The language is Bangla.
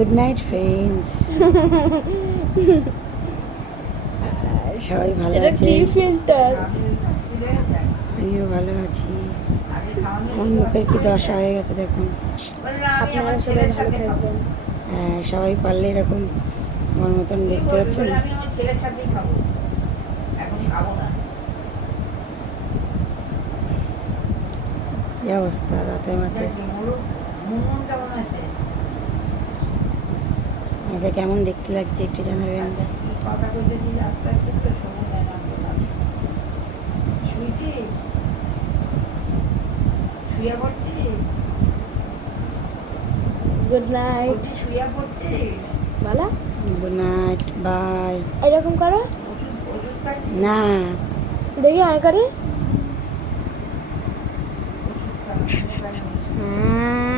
Good night friends. সবাই ভালো এটা আছে? কি ফিল্টার? আমিও ভালো আছি। আমার মুখের কি দশা হয়ে গেছে দেখুন। আপনারা সবাই ভালো থাকবেন। হ্যাঁ, সবাই পারলে এরকম আমার মতন দেখতে পাচ্ছেন। আমি আমার ছেলের সাথেই খাবো, এখনই খাবো না। কি অবস্থা দাঁতে মাথায়? মুনমুন কেমন আছে? আমাকে কেমন দেখতে লাগছে একটু জানাবেন। আচ্ছা, কি কথা কইতে দিলে আস্তে আস্তে তো সময় নেয় না বললাম। শুয়েছিস? শুয়ে পড়ছিস? Good night. বলছি শুয়ে পড়ছিস? বলা গুড নাইট, বাই। এরকম করো, ওষুধ খাচ্ছিস? না, দেখি আর করে। ওষুধ খা, মোবাইল। আহ